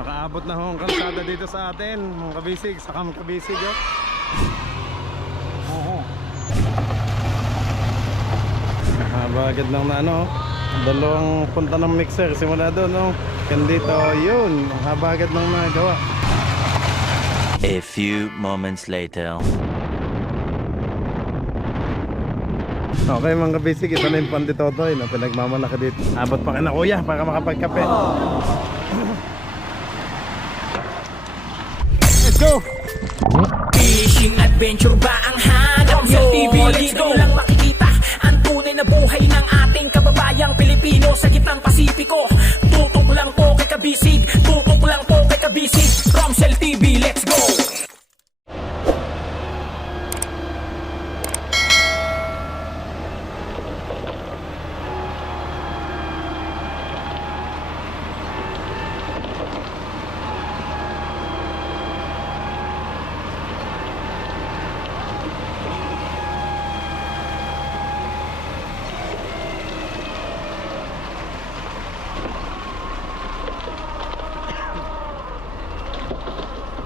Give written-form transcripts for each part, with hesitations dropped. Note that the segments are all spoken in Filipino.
Nakaabot na ho ang kalsada dito sa atin, mga kabisig, sakam kabisig oh. Nakabagad lang na ano, dalawang punta ng mixer simula doon no. Dito, yun, habagad ng nagawa. A few moments later. Okay mga kabisig, ito na yung panditotoy na pinagmamalaki dito. Abot pa ka na kuya para makapagkape. Let's go! Fishing adventure ba ang hanap nyo? Let's go! Lang makikita ang tunay na buhay ng ating kababayang Pilipino sa gitnang Pasipiko. Tutok lang po kay kabisig, tutok lang po kay kabisig. Romsel TV, let's go!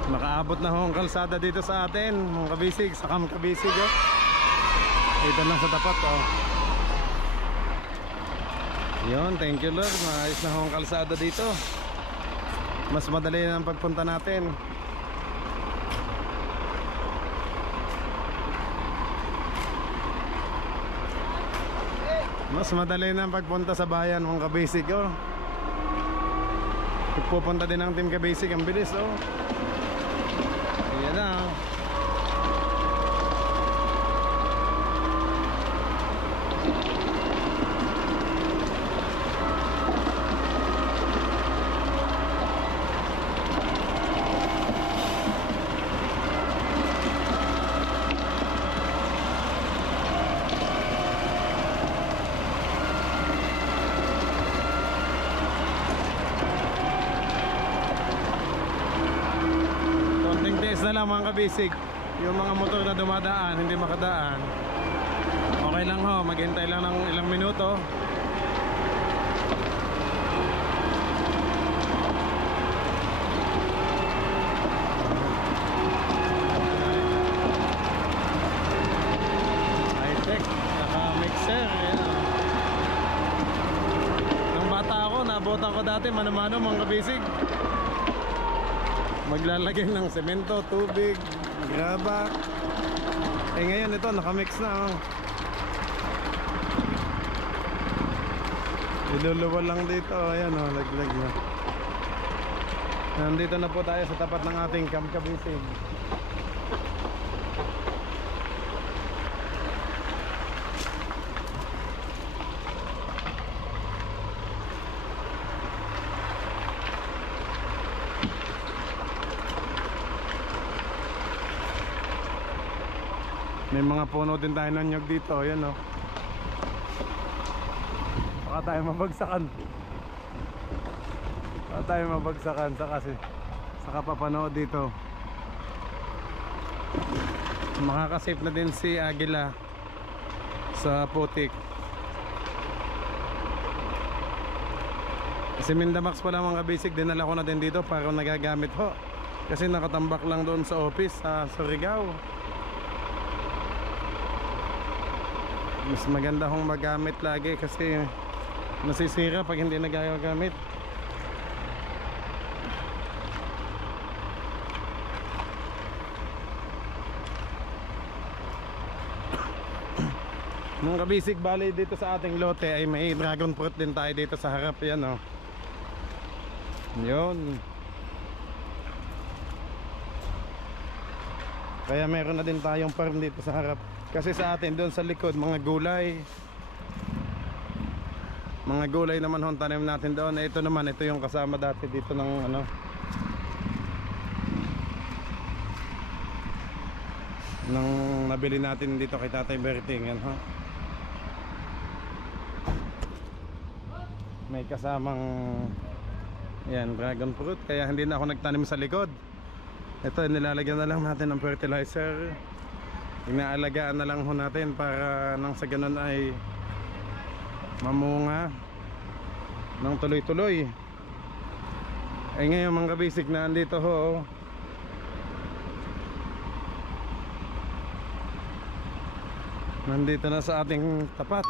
Nakaabot na ho ang kalsada dito sa atin, mga kabisig, sakam kabisig oh. Ito lang sa tapat oh. Yun, thank you Lord, maayos na ho ang kalsada dito. Mas madali na ang pagpunta natin. Mas madali na ang pagpunta sa bayan, mga kabisig oh. Pupunta din ang team kabisig, ang bilis oh. Ayan na. Na lang mga kabisig, yung mga motor na dumadaan hindi makadaan, okay lang ho, maghintay lang ng ilang minuto. High-tech, naka-mixer nung bata ako, nabotan ko dati mano-mano mga kabisig. Maglalagay ng semento, tubig, graba. Eh ngayon ito nakamix na oh. Iluluwal lang dito, ayan oh, laglag na. Nandito na po tayo sa tapat ng ating Camp Kabisig. May mga puno din tayo ng nyog dito, ayan oh. Baka tayo mabagsakan. Baka tayo mabagsakan saka papanood dito. Makakasave na din si Agila sa putik. Kasi Mindamax pala mga basic, dinala ko na din dito para nagagamit ho. Kasi nakatambak lang doon sa office sa Surigao. Mas maganda kong magamit lagi kasi nasisira pag hindi nagagamit. Mga kabisig, bali dito sa ating lote ay may dragon fruit din tayo dito sa harap. Yan oh. Yun. Kaya meron na din tayong farm dito sa harap. Kasi sa atin doon sa likod mga gulay. Mga gulay naman hong tanim natin doon. Ito naman, ito yung kasama dati dito ng ano, nang nabili natin dito kay Tatay Berting. Yan ha. May kasamang yan, dragon fruit. Kaya hindi na ako nagtanim sa likod. Ito, nilalagyan na lang natin ng fertilizer. Inaalagaan na lang ho natin para nang sa ganun ay mamunga ng tuloy-tuloy. Ay ngayon mga kabisig na andito ho. Nandito na sa ating tapat.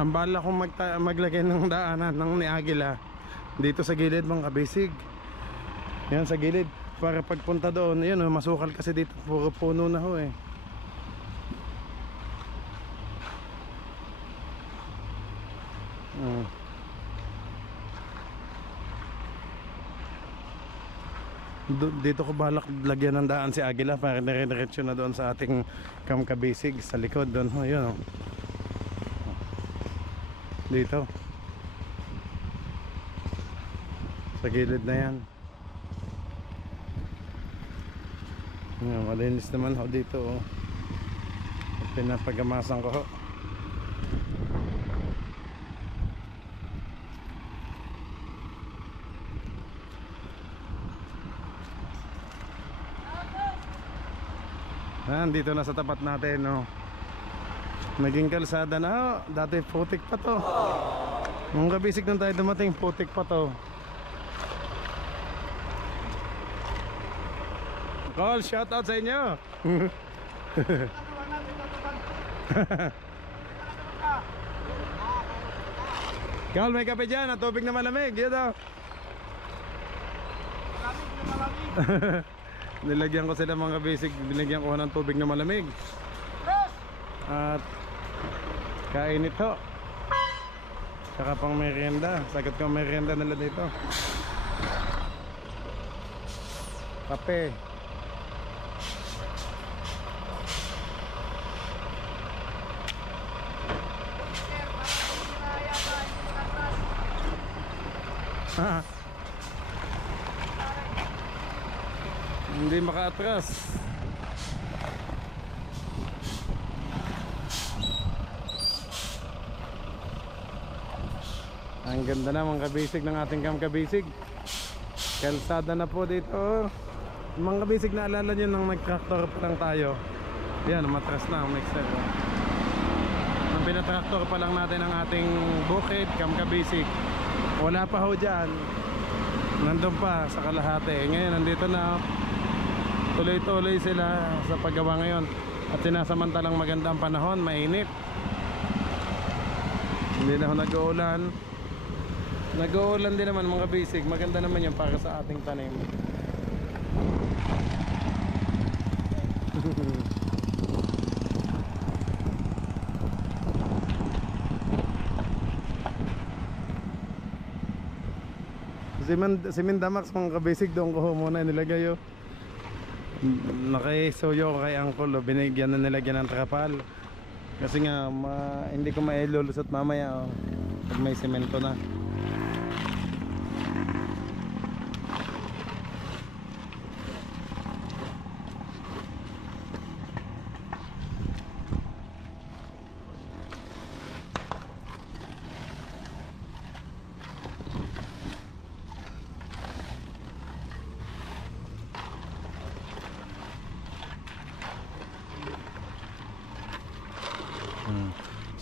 Ang bala kong maglagay ng daanan ng ni Agila dito sa gilid mga kabisig. Yan sa gilid para pagpunta doon. Yun, masukal kasi dito, puro puno na ho eh. Dito ko balak lagyan ng daan si Agila para dire-diretso na doon sa ating Camp Kabisig sa likod doon. Oh, yun oh. Dito sa gilid na yan. Malinis naman ho dito oh. Pinapagamasan ko ho. Dito na sa tapat natin no. Naging kalsada na ho. Dati putik pa to. Nung kabisig nang tayo dumating, putik pa to. Call, shout out sa inyo. Call, may kape dyan at tubig na malamig. Yan daw. Nilagyan ko sila mga basic, binigyan ko ng tubig na malamig. At kainit ho. Saka pang merienda. Sagot ko merienda nila dito. Kape. Hindi makaatras. Ang ganda na mga kabisig ng ating Camp Kabisig. Kalsada na po dito. Mga kabisig, naalala nyo nang nag-tractor pa lang tayo. Yan, matras na ang mixer. Nang pinatraktor pa lang natin ang ating bukid, Camp Kabisig, wala pa ho dyan. Nandun pa sa kalahati. Ngayon nandito na. Tuloy-tuloy sila sa paggawa ngayon. At sinasamantalang magandang panahon, mainit. Hindi na ho nag-uulan. Nag-uulan din naman mga basic. Maganda naman yun para sa ating tanim. Si Mindamax mga kabisig, doon ko muna nilagay yun. Nakisuyo ko kay Uncle, binigyan na nilagyan ng trapal. Kasi nga hindi ko mailulusot mamaya pag may semento na.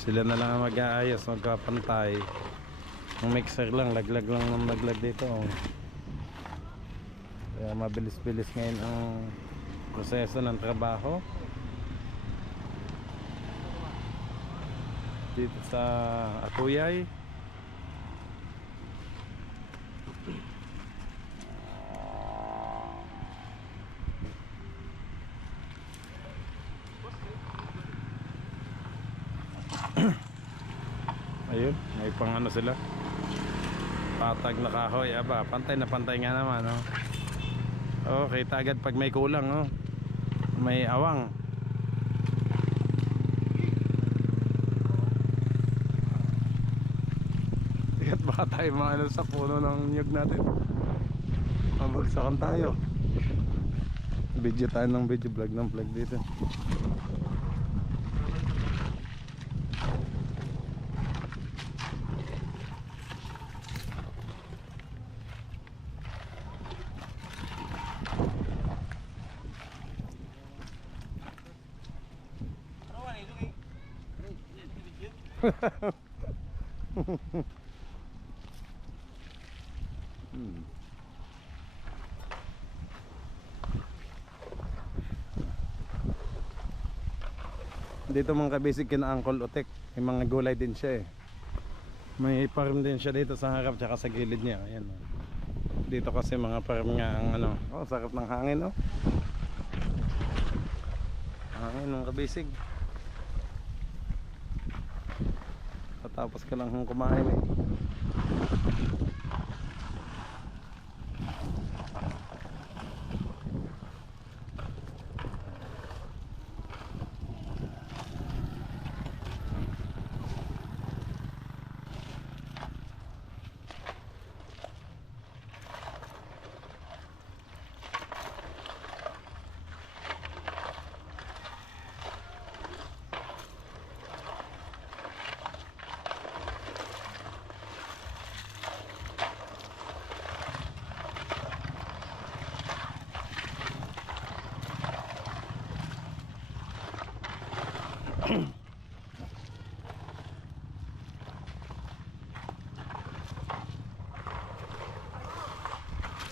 Sila na lang ang mag-aayos, magkapantay. Ang mixer lang, laglag lang ng laglag dito. Kaya mabilis-bilis ngayon ang proseso ng trabaho dito sa Akuyay. Ayun, may pang ano sila, patag na kahoy. Aba, pantay na pantay nga naman okay, agad pag may kulang may awang. Tigat baka tayo maano sa puno ng nyug natin, mabagsakan tayo. Video tayo ng video, vlog ng vlog dito. Dito mga kabisig kina Uncle Otek, may mga gulay din siya eh. May farm din siya dito sa harap tsaka sa gilid niya. Ayan, oh. Dito kasi mga farm nga ang ano. Oh, sarap ng hangin, oh. Hangin mga kabisig. Tapos ka lang kumain eh.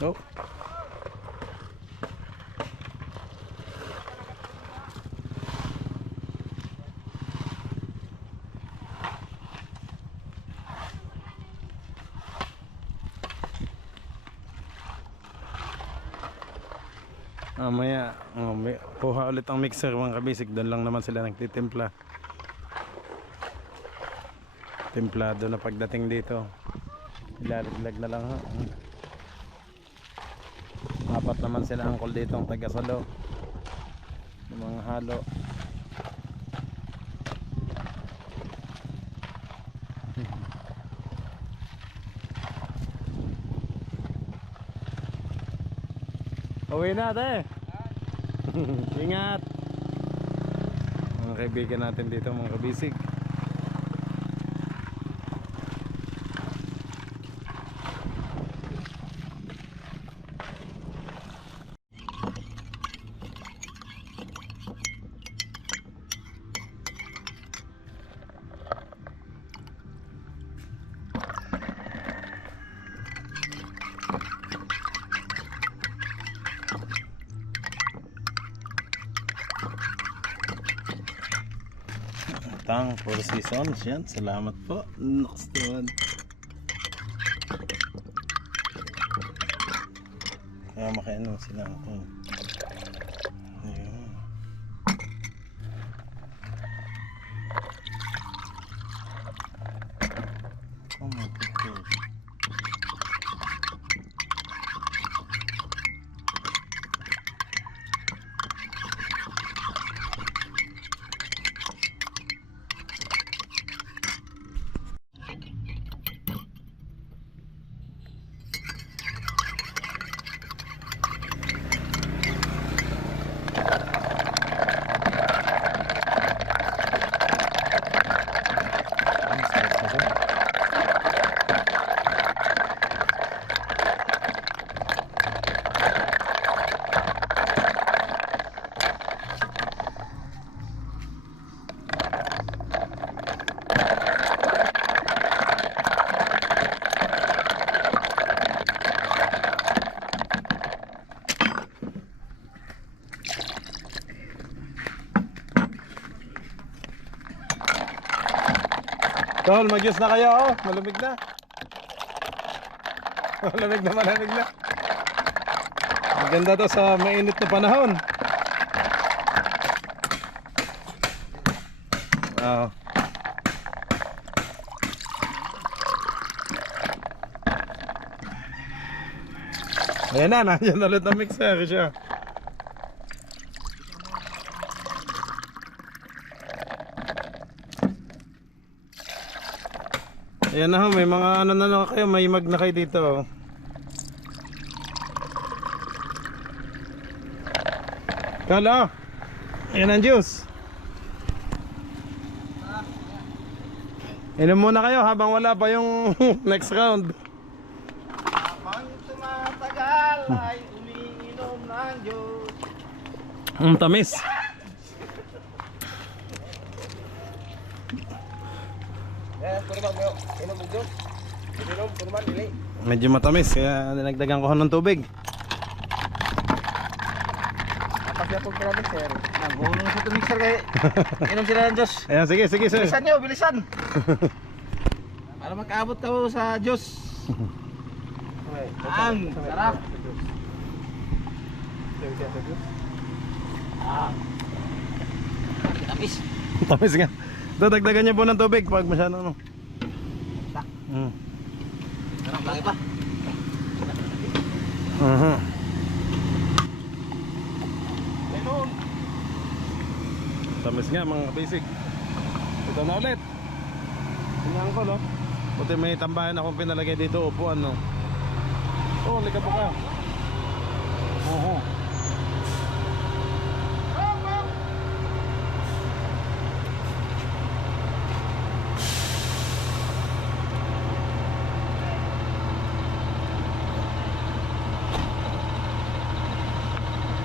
Oh. Mamaya, kuha ulit ang mixer mga kabisig. Doon lang naman sila nagtitimpla. Templado na pagdating dito. Ilalaglag na lang ha. Apat naman sila angkol dito ang taga-salo. Yung mga halo. Uwi na tayo. Ingat. Mga kaibigan natin dito mga kabisig. Tang for seasons yan. Salamat po. Next one. Kaya makainom sila ako. Ayun. Oh my goodness. Tol, mag-juice na kayo, oh. Malamig na. Malamig na, malamig na. Maganda to sa mainit na panahon. Oo. Ayan na, nandiyan ulit ang mixer siya. Ayan na ho, may mga ano na lang kayo, may mag na kayo dito. Kala, ayan ang juice. Inom muna kayo habang wala pa yung next round. Habang tumatagal ay umiinom ng Diyos. Ang tamis. Kurban mo, inom ng Diyos. Inom, kurban, dili. Medyo matamis kaya dinagdagan ko ng tubig. Kapag ako kila sir, nagulong sa ito mixer kay inom sila ng Diyos. Ayan, sige, sige, sir. Bilisan nyo, bilisan. Para makaabot ka sa Diyos. Ang sarap. Tapis. Tamis nga. Dadagdagan niyo po ng tubig pag masyado ano. Sarap lagi pa. Tamis nga mga basic. Ito na ulit. Tingnan ko, no? Buti may tambahan akong pinalagay dito, upuan, no? Oh, lika po ka. Oo.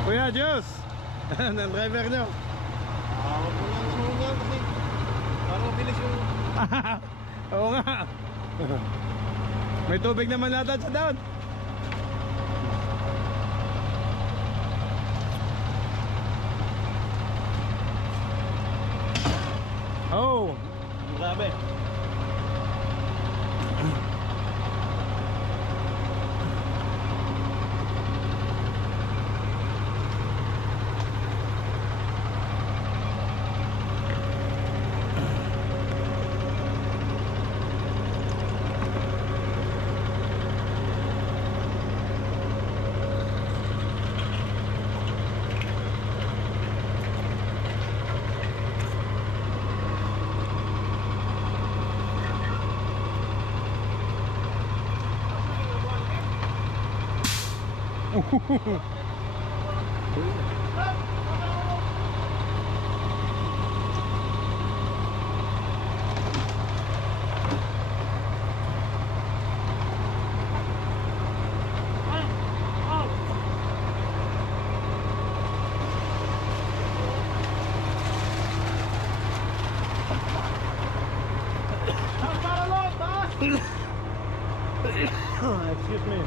Kuya Diyos! Ang driver nyo. Huwag mo lang ano yan kasi para mabilis yung... Oo nga. May tubig naman natin sa down. Oh, grabe. Excuse me.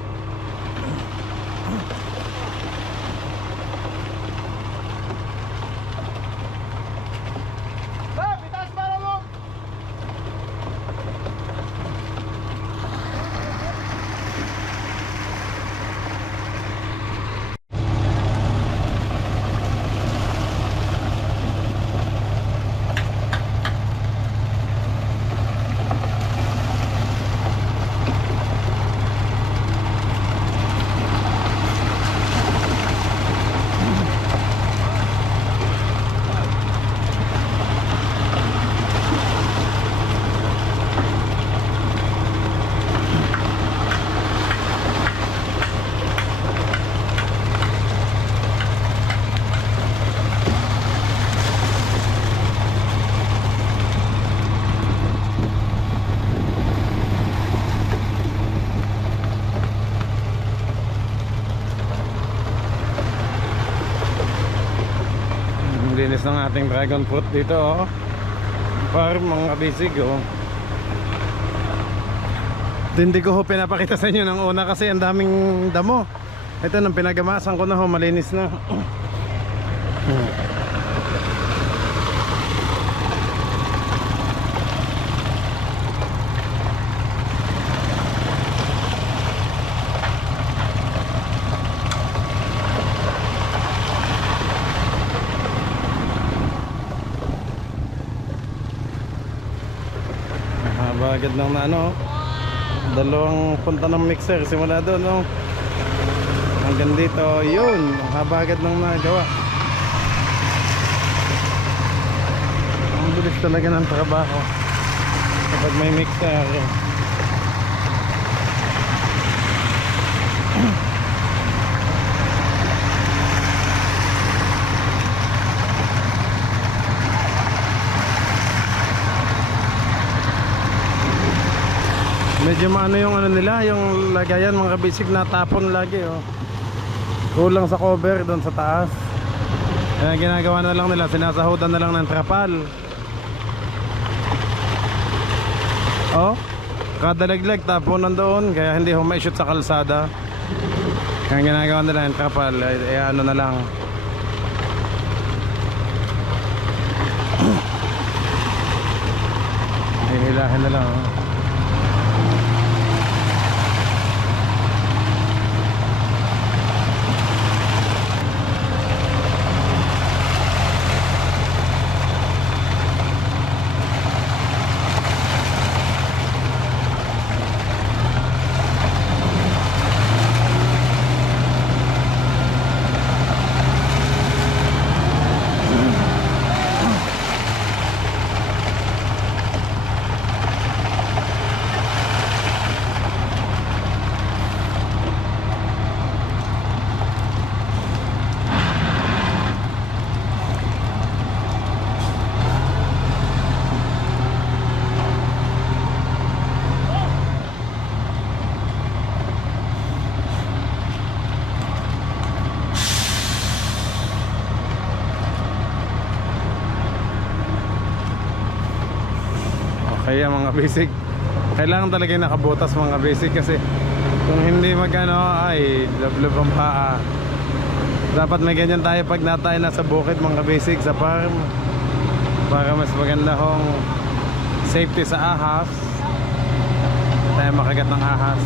Linis ng ating dragon fruit dito, oh. Farm mga bisig, oh. Ito hindi ko ho pinapakita sa inyo ng una kasi ang daming damo. Ito nang pinagamasan ko na ho, malinis na. Agad ng ano, dalawang punta ng mixer simula doon, no? Hanggang dito, yun, haba agad ng nagawa. Ang bilis talaga ng trabaho kapag may mixer. Medyo maano yung ano nila, yung lagayan mga basic na tapon lagi, oh. Kulang sa cover doon sa taas. Kaya ginagawa na lang nila, sinasahudan na lang ng trapal. Oh, kada laglag tapunan doon, kaya hindi ho may shoot sa kalsada. Kaya ginagawa nila yung trapal, ano na lang. Hihilahin na lang. Kaya mga basic, kailangan talaga yung nakabutas mga basic, kasi kung hindi magano ay lablab ang paa. Dapat may ganyan tayo pag tayo nasa bukid mga basic, sa farm, para mas maganda hong safety sa ahas, tayo makagat ng ahas.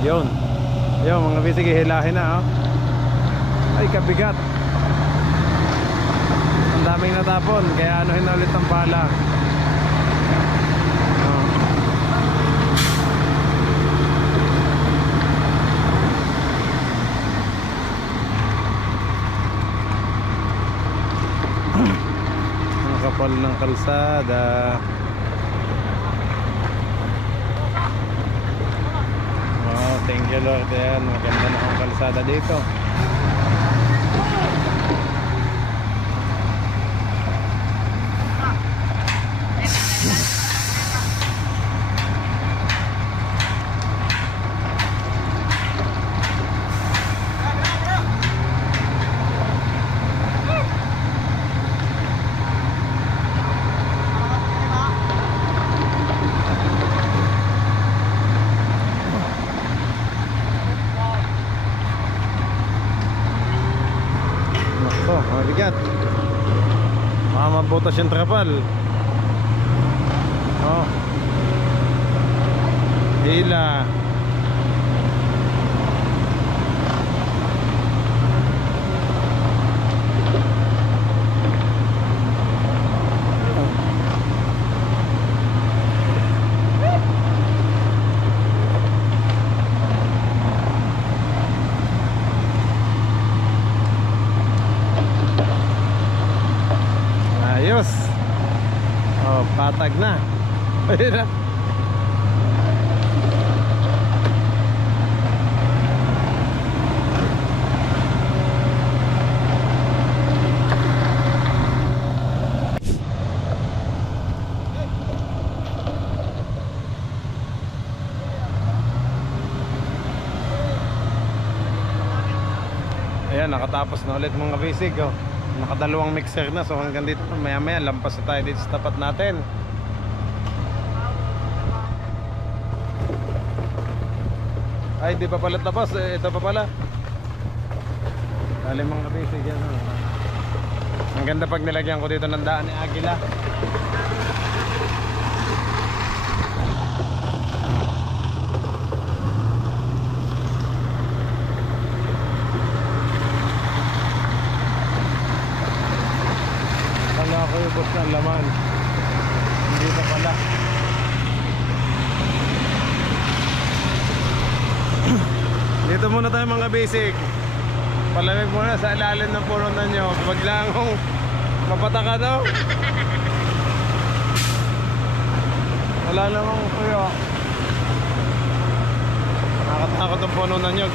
Yun mga basic, ihilahin na ay kabigat. Ang daming natapon, kaya anuhin na ulit ang pala. Ang kapal ng kalsada. Oh, thank you Lord. Ayan, maganda na ang kalsada dito. Mabigat. Mabutas yung trapal. Hila. Ayos. Patag na. Ayun na. Ayan, nakatapos na ulit mga basic. Nakadalawang mixer na, so hanggang dito maya maya lampas na tayo dito sa tapat natin. Ay, di pa pala tapos, ito pa pala. Dali mga basic yan. Ang ganda pag nilagyan ko dito ng daan ni Agila. Ako yung bus ng laman, hindi pa pala. Dito muna tayo mga basic. Palamig muna sa ilalim ng purunan nyo. Bigla akong mapataka daw. Wala namang kuyo. Nakakatakot ang purunan nyo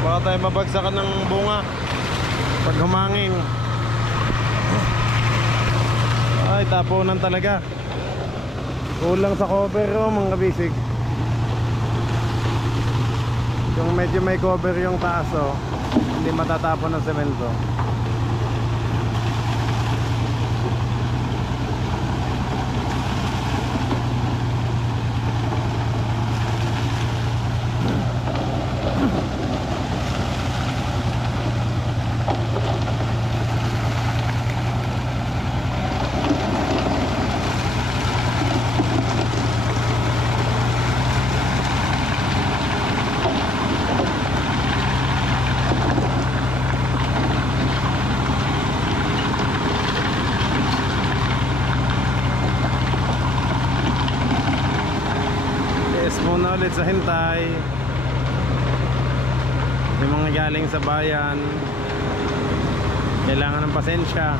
baka tayo mabagsakan ng bunga pag humangin. Ay, tapunan talaga. Kulang sa cover mga basic. Kung medyo may cover yung taas hindi matatapon ng semento. Rest muna ulit sa hintay. Yung mga galing sa bayan, kailangan ng pasensya.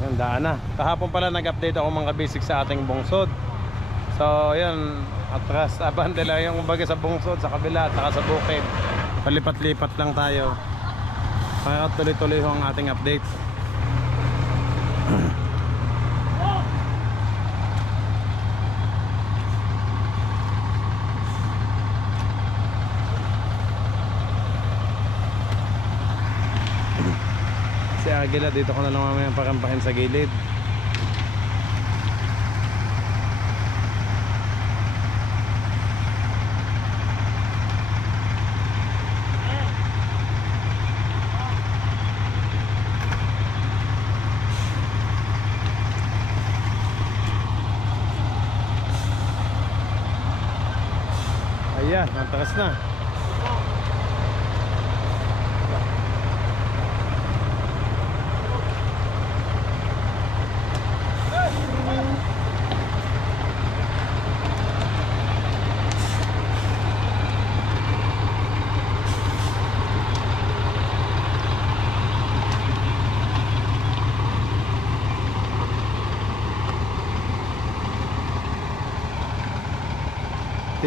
Yan, daan na. Kahapon pala nag-update ako mga basic sa ating bungsod. So, yan, atras, abante lang yung kumbaga sa bungsod, sa kabila at saka sa bukid. Palipat-lipat lang tayo. Kaya tuloy-tuloy ang ating update. Si Agila, dito ko na lang mamaya pakampahin sa gilid. Ayan, nantakas na.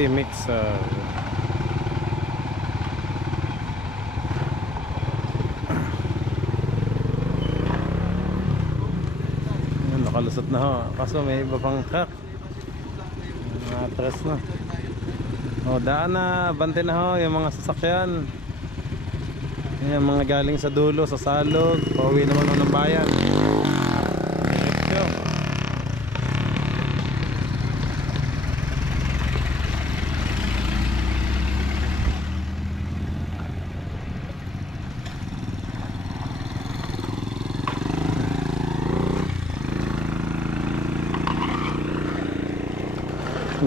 Mixer. Nakalusot na ho. Kaso may iba pang truck. Atras na. O, daan na. Bante na ho yung mga sasakyan. Yung mga galing sa dulo, sa salog. Pauwi naman ho ng bayan.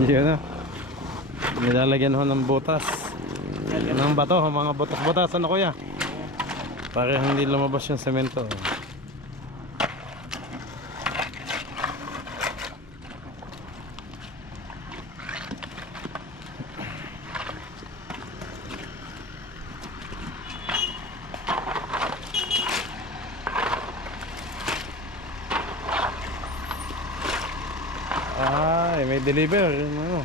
Yan na. Nilalagyan ho ng butas. Ng bato, mga butas-butas. Ano kuya? Para hindi lumabas yung semento. Ay, may deliver. Ano?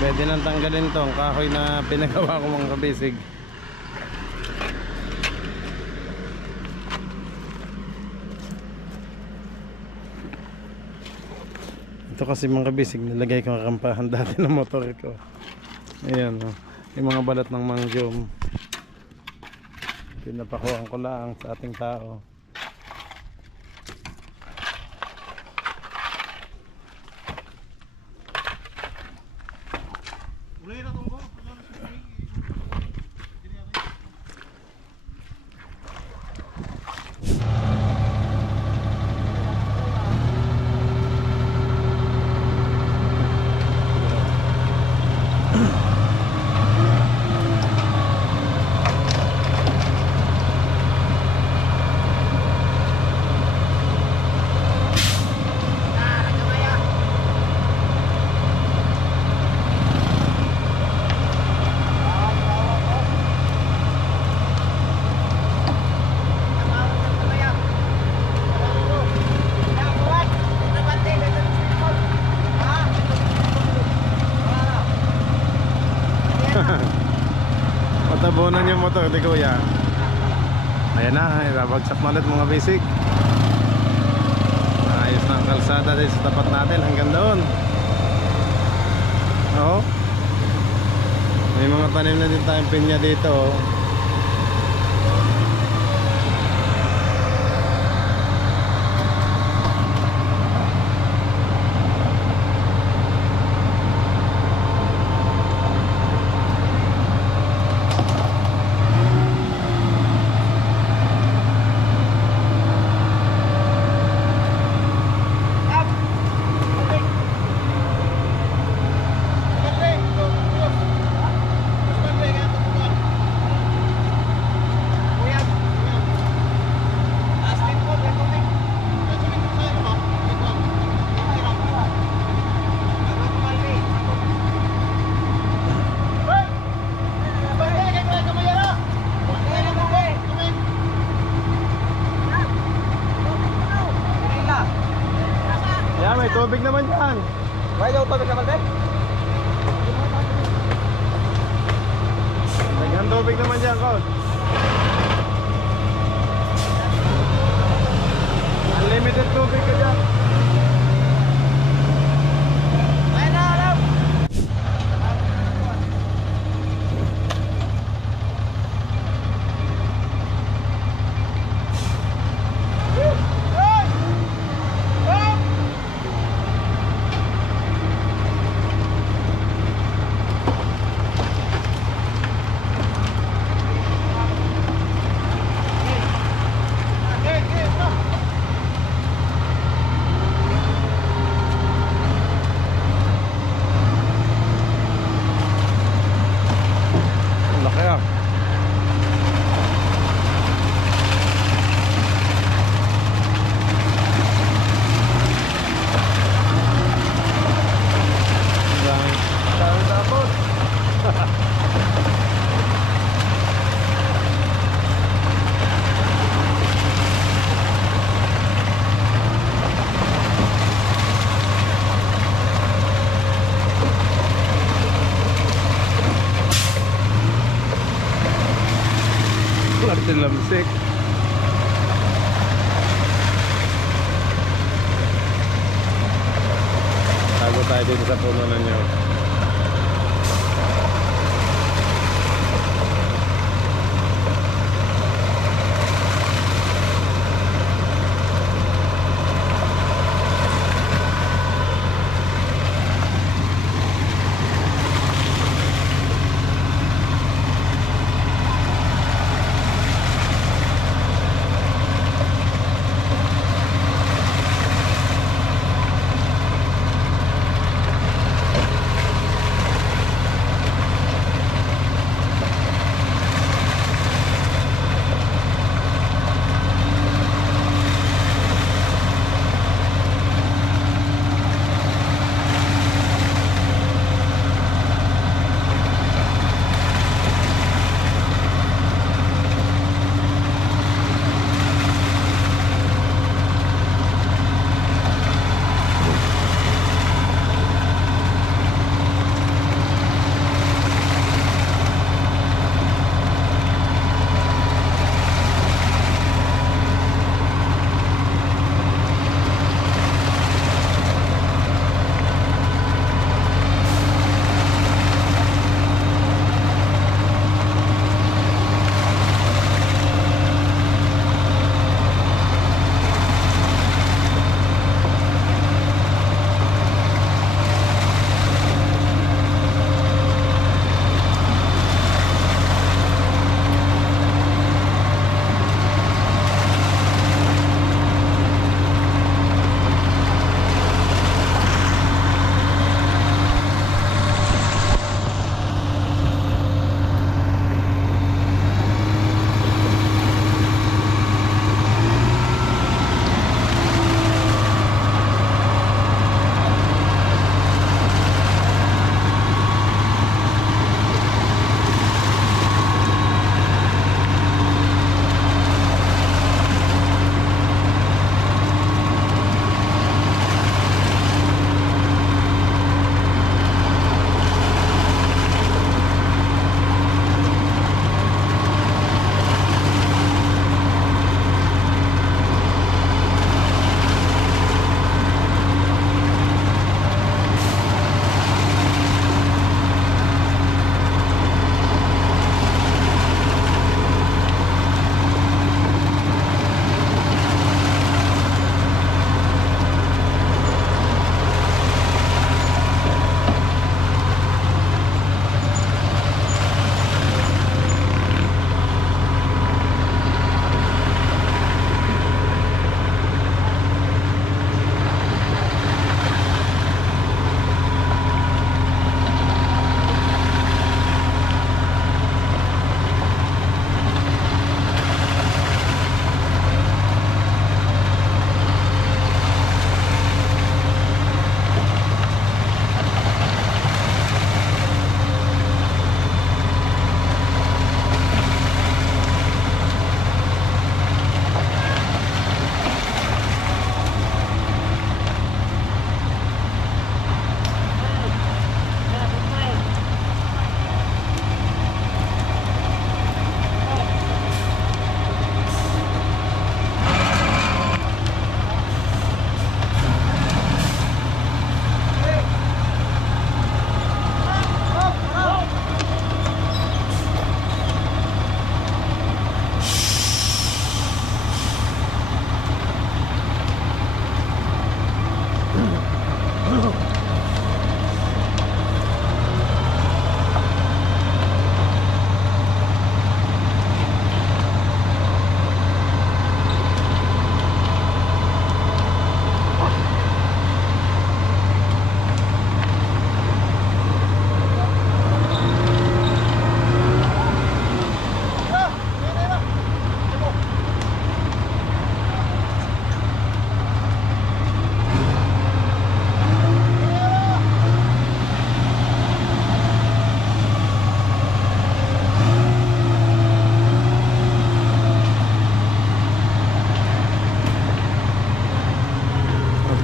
Pwede nang tanggalin tong kahoy na pinagawa ko mga kabisig. Ito kasi mga kabisig, nilagay ko ang kampahan dati ng motor ko. Ayan, oh. Yung mga balat ng mangjom. Pinapakuhaan ko lang sa ating tao. punan yung motor ni kuya. Ayan na, ibabagsak na ulit mga basic. Ayos na ang kalsada dito sa tapat natin hanggang doon. Oo. May mga tanim na din tayong pinya dito. Yeah, may tubig naman dyan. Why daw tubig naman, Ben? May tubig naman dyan, Cod. Unlimited tubig ka dyan. Ayun na, alam! Ang laki ah. Dami tapos. Larte lamsik. Tago tayo dito sa puno na nyo.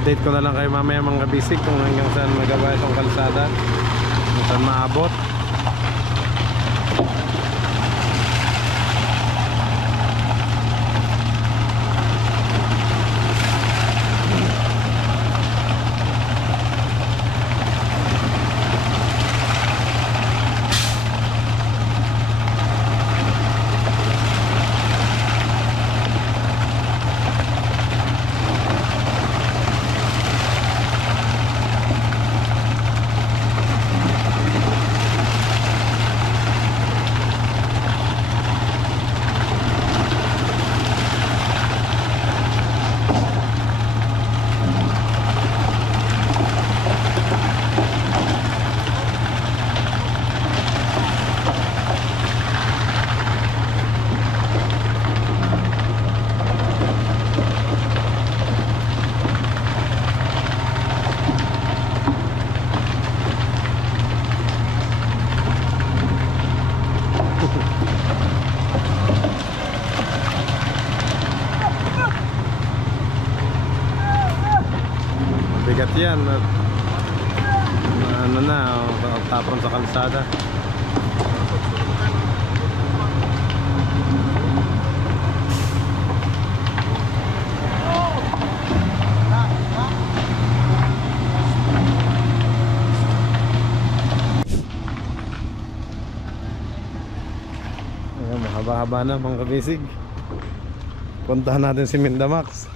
update ko na lang kayo mamaya mga kabisig kung hanggang saan magawa itong kalsada, kung saan maabot. Bigat yan at ano na, tapon sa kalsada. Ayan, mahaba-haba na mga kabisig. Puntahan natin si Mindamax.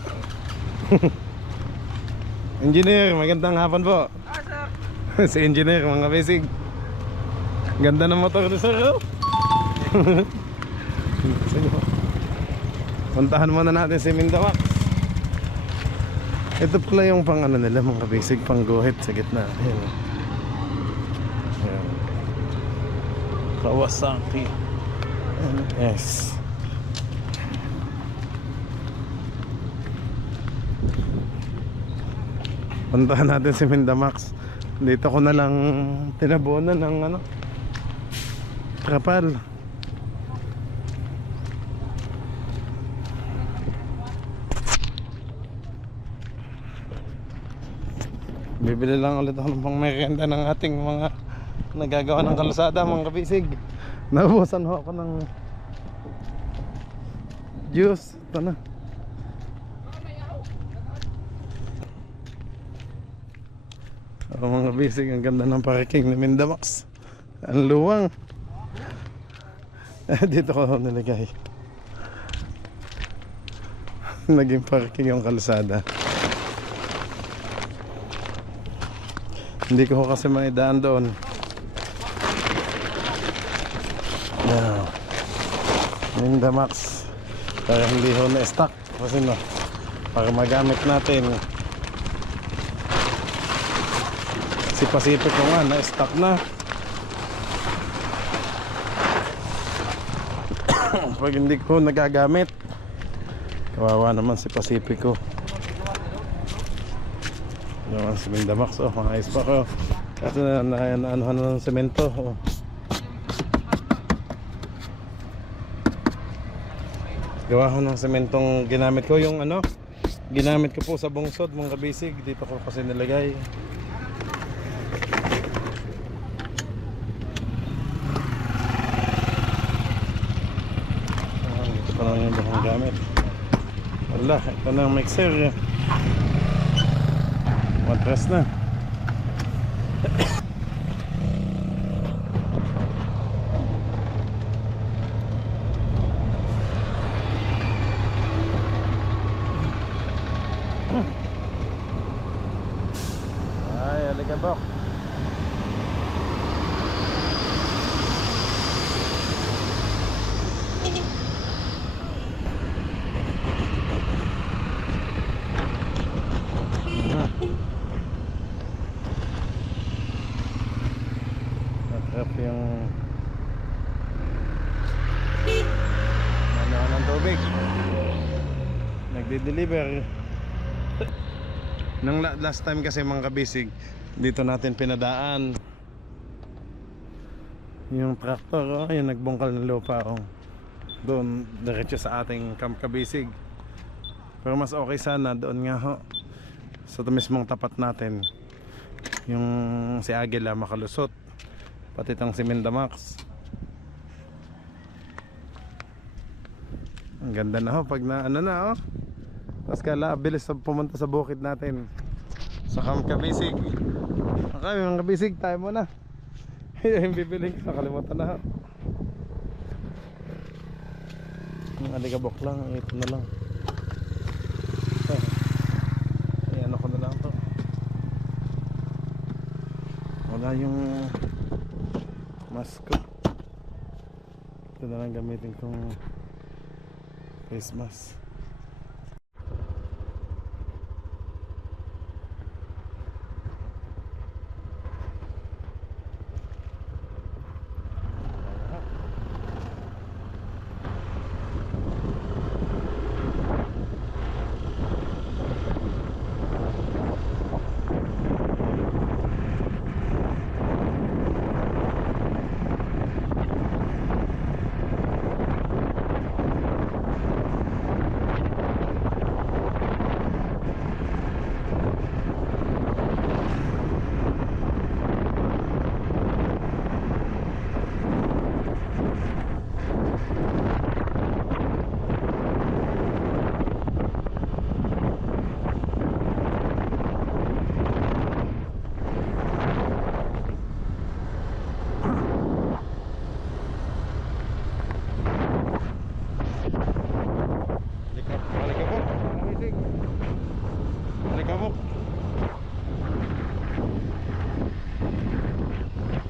Engineer, magandang hapon po. Si Engineer, mga basic. Ganda ng motor ni Sir. Puntahan muna natin si Mindamax. Ito pala yung pang ano nila mga basic, pang guhit sa gitna. Ayan. Ayan. Kawasaki. Yes. Puntahan natin si Mindamax. Dito ko na lang tinabunan ng ano, trapal. Bibili lang ulit ako ng pangmerienda ng ating mga nagagawa ng kalsada mga kabisig. Naubusan ho ako ng juice. Ito na. Mga bisig, ang ganda ng parking ni Mindamax. Ang luwang. Dito ko nilagay. Naging parking yung kalsada. Hindi ko kasi maidaan doon. Now, Mindamax. Para hindi ho na-stock. Kasi no, para magamit natin. Si Pacific ko nga, na-stock na. Pag hindi ko nagagamit, kawawa naman si Pacific ko. Naman si Mindamax, oh, maayos pa ko. Kasi na-anuhan na ng semento. Oh. Gawa ko ng sementong ginamit ko. Yung ano, ginamit ko po sa bungsod, mga kabisig. Dito ko kasi nilagay. Lang yung bakang gamit. Wala, ito na ang mixer. Matras na. Ay, aligabok. Yung ano ng tubig nagde-deliver nang last time kasi mga kabisig, dito natin pinadaan yung tractor, oh, yung nagbungkal ng lupa, oh. Doon diretso sa ating Camp Kabisig. Pero mas okay sana doon nga ho sa mismong tapat natin. Yung si Agila makalusot, pati itong si Mindamax. Ang ganda na ho pag na ano na oh. Tapos kala abilis na pumunta sa bukid natin sa Kabisig. Okay mga Kabisig, tayo muna. Yung bibiling ko, nakalimutan na ho. Yung aligabok lang, ito na lang. Ayan ako na lang to. Wala yung mask ko. Ito na lang gamitin kong face mask. Alikabok.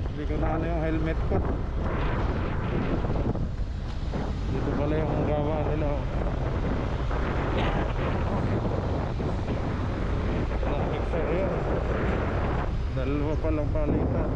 Hindi ko na ano yung helmet ko. Dito pala yung gawa nila. Nakikser yun. Dalawa palang palitan.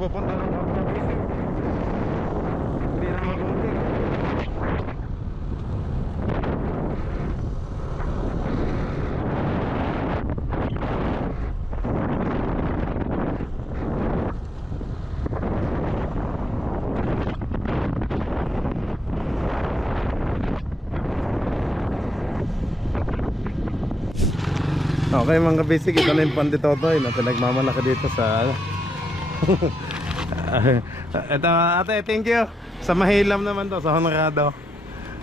Pupunta ng Kabisig. Hindi na mag-unting. Okay mga Kabisig, ito na yung Panditotoy na pinagmamalaki dito sa ito ate, thank you. Sa Mahilam naman to, sa Honorado.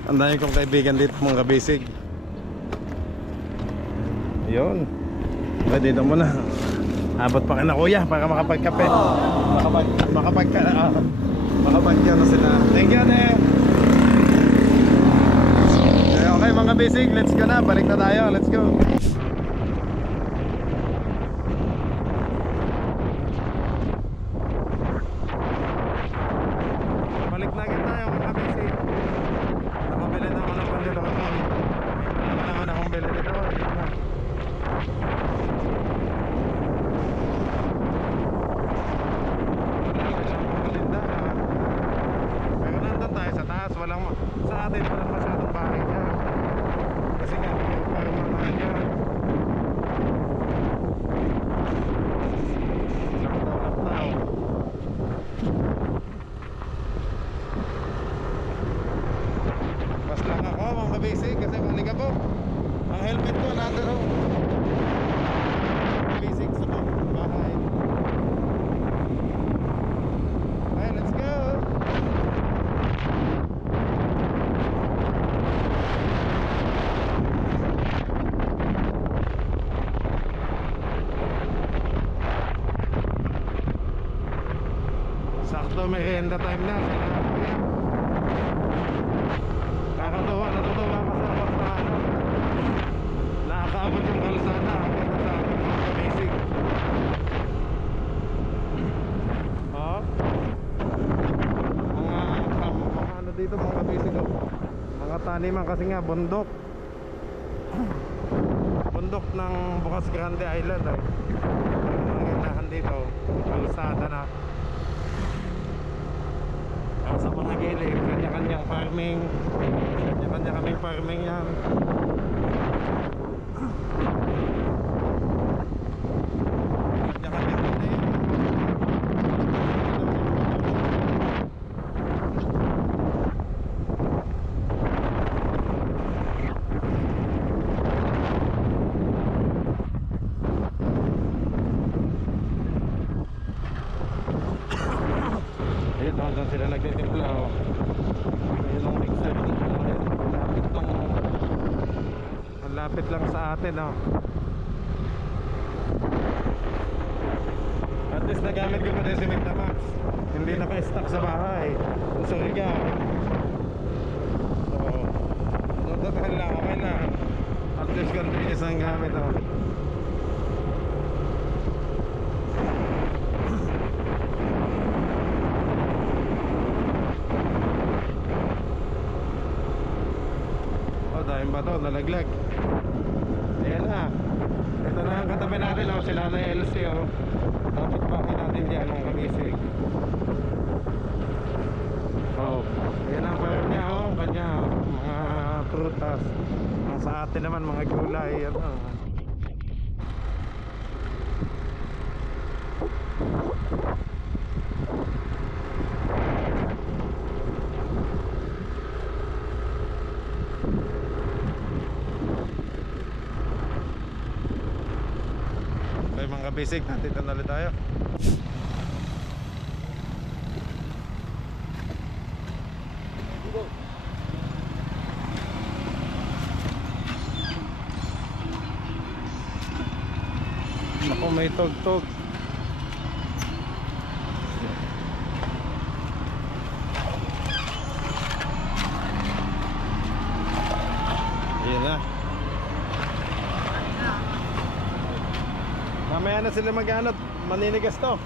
Ang dami kong kaibigan dito mga Kabisig. Yun. Okay, dito muna. Abot pa ka na kuya para makapagkape. Makapagka na sila. Thank you ate. Okay mga Kabisig, let's go na. Balik na tayo, let's go. Sa atin walang masyadong bahay dyan. Kasi nga parang mahal dyan. to merienda time na. Kakatuwa, natutuwa pa sa oras na ano, nakakaabot yung kalsada hanggang sa ating mga basic. Mga ano dito mga basic, mga taniman kasi nga bundok. Bundok ng Bukas Grande Island ay. Ang dito, kalsada na. Sa mga gilid, kanya-kanyang farming. Kanya-kanya kaming farming yan. Kanya-kanyang tanim. Doon sila nagtitimpla oh. Ayun ang mixer. Ang lapit lang sa atin oh. At least nagamit ko pa din si Mintamax. Hindi naka-stock sa bahay. Sorry ka. So total lang, okay na. At least continuous ang gamit oh. Dahil ba ito, nalaglag. Ayan na. Ito na ang katabi natin oh. Sila na LC oh. Tapos bakit natin dyan ang kamisig. Oh, ayan ang farm niya oh. Kanya mga prutas. Ang sa atin naman mga gulay. Ano. Mga basic, nandito na ulit tayo. Ako may tog-tog. Ayan na. Mamaya na sila mag-ano, maninigas to.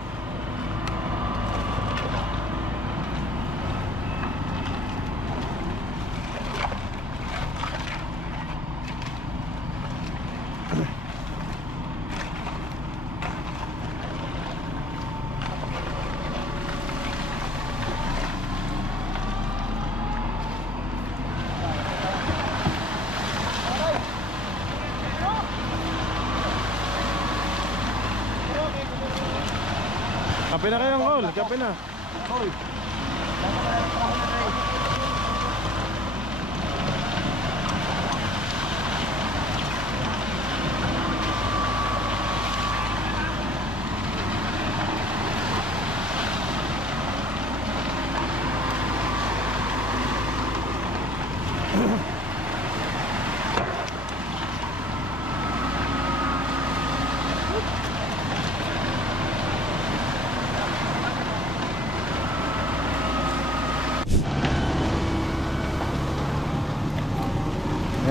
Kape na kayo, Col. Kape na.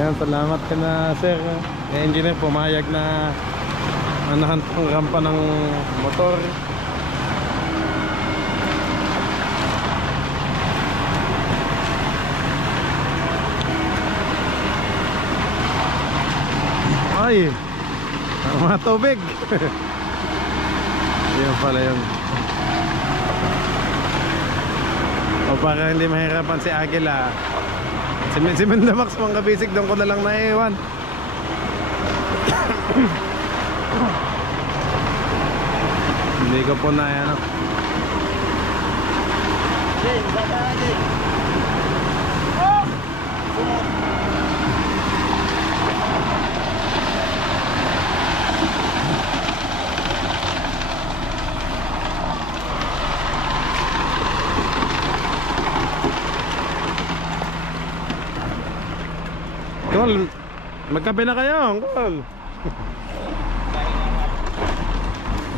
Ayan, salamat ka na sir. Engineer pumayag na anahan tong rampa ng motor. Ay, mga tubig. Yun pala yun. O para hindi mahirapan si Agila, si Mendamax mga kabisig, doon ko na lang naiwan. Hindi ko po na yan. Col, magkape na kayo, Col.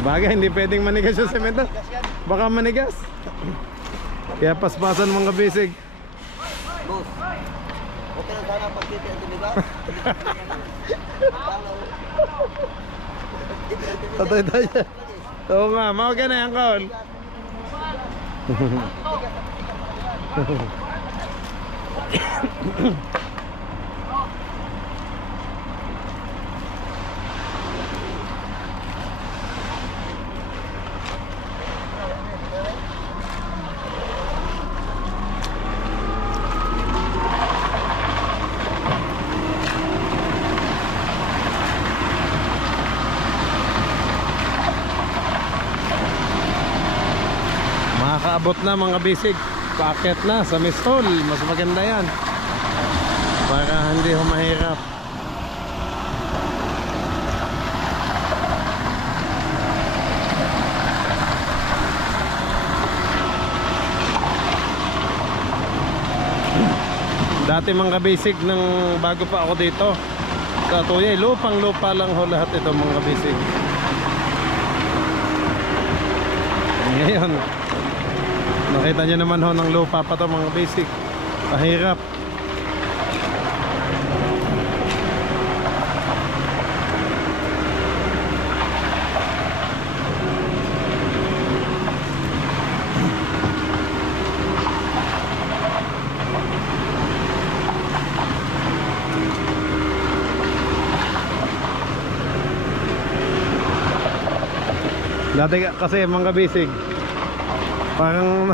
Bagay, hindi pwedeng manigas yung semento. Baka manigas. Kaya paspasan mga bisig. Boss. Okay lang sana pag dito ito, di ba? Patay tayo. Oo nga, mao ka na yan, Col. Makakaabot na mga bisig. Paakyat na sa Mistol. Mas maganda yan para hindi humahirap. Dati mga bisig nang bago pa ako dito sa Tuyay, lupang lupa lang ho lahat ito mga bisig. Ngayon nakita nyo naman ho ng lupa pa to mga basic. Pahirap. Dati kasi mga basic parang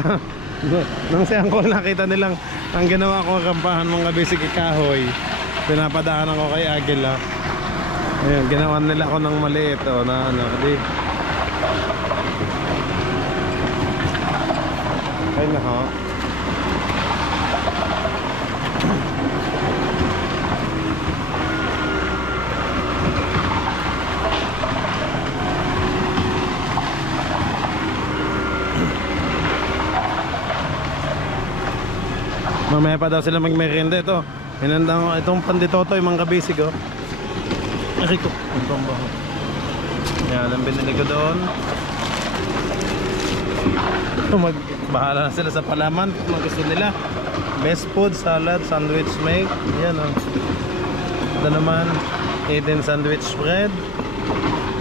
nang si Uncle nakita nilang ang ginawa ko kampahan mga basic kahoy, pinapadaanan ko kay Agila. Ayun, ginawan nila ako ng maliit na ano, di. Ay nako. Mamaya pa daw sila magmerienda ito. Hinanda ko itong panditotoy mga kabisig oh. Ay ko, ang baho. Yan ang binili ko doon. Bahala na sila sa palaman kung gusto nila. Best food, salad, sandwich make. Yan oh. Ito naman, eaten sandwich bread.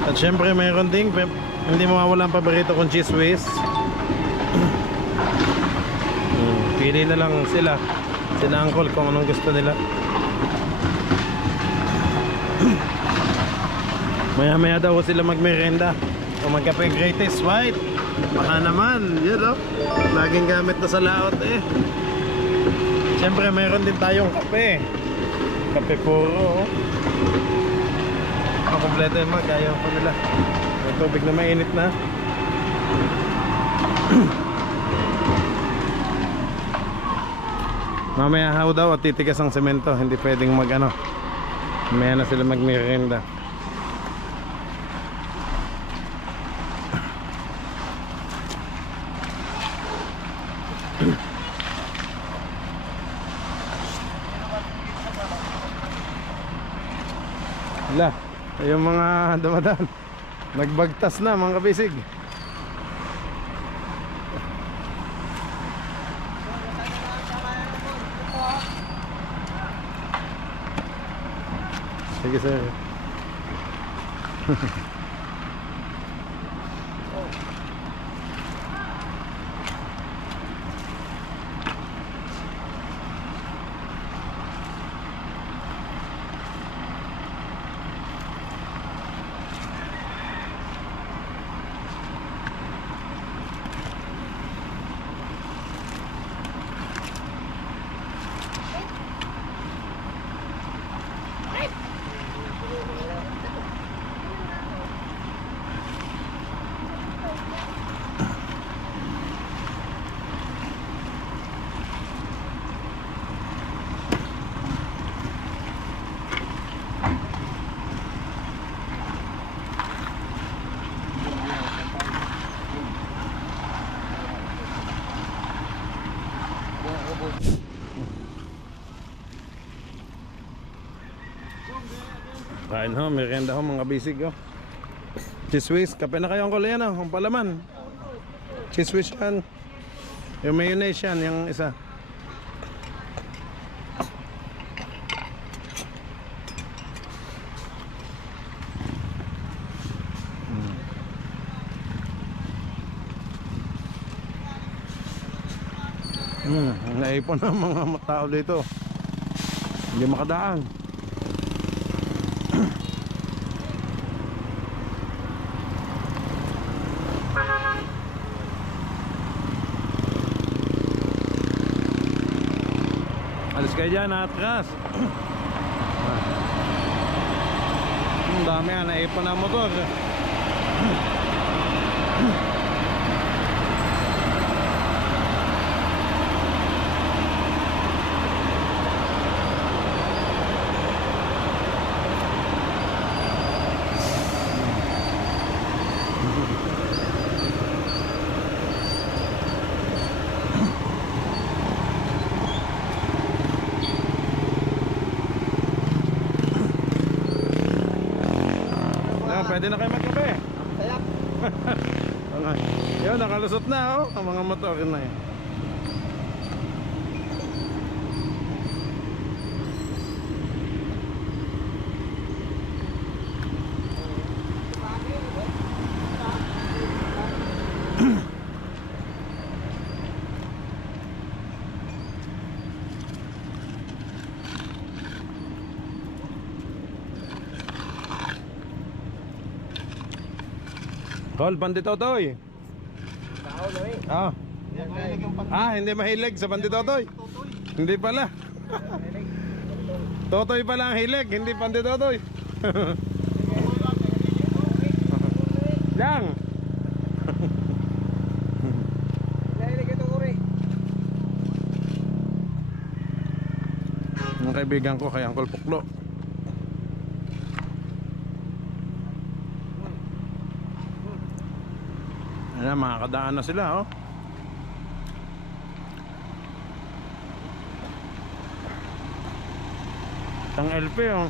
At syempre mayroon ding hindi mawawala ang paborito kong cheese whiz. Pili na lang sila Uncle kung anong gusto nila. Maya maya daw sila magmerenda o magkape. Greatest white. Baka naman, yun o, laging gamit na sa laot eh. Siyempre mayroon din tayong kape. Kape puro oh. Kompleto yung mag, ayaw ko nila. May tubig na mainit na. Mamaya haw daw at titigas ang semento. Hindi pwedeng mag ano. Mamaya na sila magmerienda. Wala. Yung mga dumadaan nagbagtas na mga kabisig. Sige sir. Kain ho, merienda ho mga bisig ho. Cheese whiz, kape na kayo ang yan ho, ang palaman. Cheese whiz yan. Yung mayonnaise yan, yung isa. Naipon ang mga tao dito. Hindi makadaan. Alis kayo dyan, atras. Ang dami yan, naipon ang motor. Pwede na kayo magkape. Kaya, Okay. Yun, nakalusot na ang mga motor na yun. Tol, banditotoy. Ah. Hindi mahilig sa banditotoy. Hindi pala. Totoy pala ang hilig, hindi banditotoy. Yang. nahilig ito uri. Ang kaibigan ko kay Uncle Puklo. Ayan, makakadaan na sila, oh. Tang LP, oh.